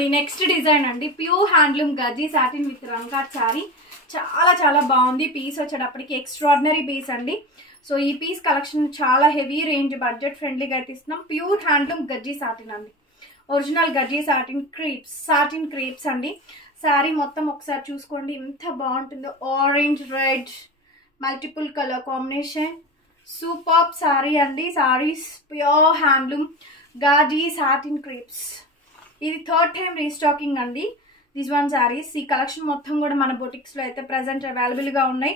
అండి next design అండి pure handloom Gajji satin with Rangkat sari. చాలా చాలా బాగుంది. పీస్ వచ్చేటప్పటికి ఎక్స్ట్రాడినరీ పీస్ అండి. సో ఈ పీస్ కలెక్షన్ చాలా హెవీ రేంజ్ బడ్జెట్ ఫ్రెండ్లీగా అయితే ఇస్తున్నాం. ప్యూర్ హ్యాండ్లూమ్ గజ్జీ సాటిన్ అండి. ఒరిజినల్ గజ్జీ సాటిన్ క్రీప్స్ అండి. శారీ మొత్తం ఒకసారి చూసుకోండి ఎంత బాగుంటుందో. Orange red multiple colour combination. Super sari అండి. Saris pure handloom Gajji satin crepes. ఇది థర్డ్ టైం రీస్టాకింగ్ అండి దిస్ వన్ శారీస్. ఈ కలెక్షన్ మొత్తం కూడా మన బొటిక్స్లో అయితే ప్రజెంట్ అవైలబుల్గా ఉన్నాయి.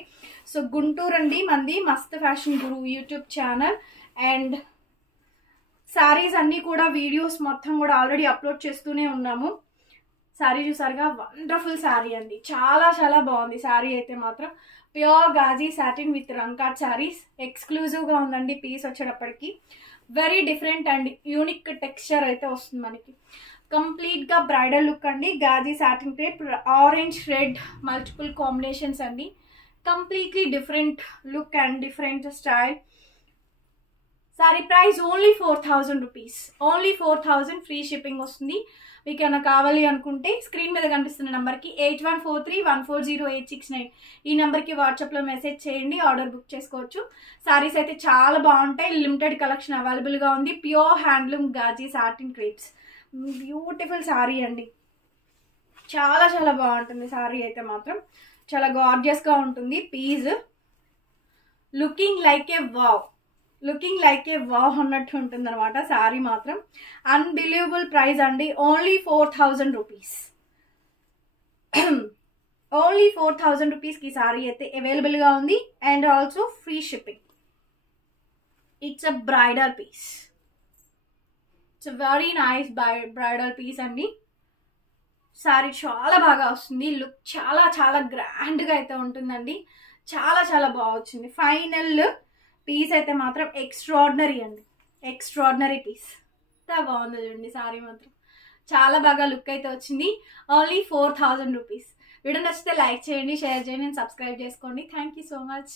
సో గుంటూరు అండి మంది మస్త్ fashion Guru YouTube channel. And saris అన్నీ కూడా వీడియోస్ మొత్తం కూడా ఆల్రెడీ అప్లోడ్ చేస్తూనే ఉన్నాము. శారీ చూసారుగా వండర్ఫుల్ శారీ అండి. చాలా చాలా బాగుంది శారీ అయితే మాత్రం. Pure Gaji satin with Rangkat saris. ఎక్స్క్లూజివ్గా ఉందండి పీస్ వచ్చేటప్పటికి. Very different and unique texture అయితే వస్తుంది మనకి. కంప్లీట్గా బ్రైడల్ లుక్ అండి. Gaji satin crepe orange red multiple combinations అండి. Completely different look and different style. Sari price only 4000 rupees. Only 4000 free shipping వస్తుంది. మీకు ఏమైనా కావాలి అనుకుంటే స్క్రీన్ మీద కనిపిస్తున్న నెంబర్కి 8143140869 ఈ నెంబర్కి వాట్సాప్లో మెసేజ్ చేయండి. ఆర్డర్ బుక్ చేసుకోవచ్చు. శారీస్ అయితే చాలా బాగుంటాయి. లిమిటెడ్ కలెక్షన్ అవైలబుల్గా ఉంది. ప్యూర్ హ్యాండ్లూమ్ గాజీ సాటిన్ క్రేప్స్. బ్యూటిఫుల్ శారీ అండి. చాలా చాలా బాగుంటుంది శారీ అయితే మాత్రం. చాలా గార్జియస్గా ఉంటుంది. Piece looking like a wow అన్నట్టు ఉంటుంది అనమాట శారీ మాత్రం. అన్బిలీవబుల్ ప్రైస్ అండి. Only 4000 rupees. ఓన్లీ 4000 రూపీస్కి శారీ అయితే అవైలబుల్గా ఉంది. And also free shipping. It's a bridal piece. It's very nice bridal piece అండి. శారీ చాలా బాగా వస్తుంది. లుక్ చాలా చాలా గ్రాండ్గా అయితే ఉంటుందండి. చాలా చాలా బాగా వచ్చింది. ఫైనల్ పీస్ అయితే మాత్రం ఎక్స్ట్రాడినరీ అండి. Extraordinary piece. ఎంత బాగుంది చూడండి శారీ మాత్రం. చాలా బాగా లుక్ అయితే వచ్చింది. Only 4000 rupees. వీడియో నచ్చితే లైక్ చేయండి, షేర్ చేయండి, సబ్స్క్రైబ్ చేసుకోండి. Thank you so much.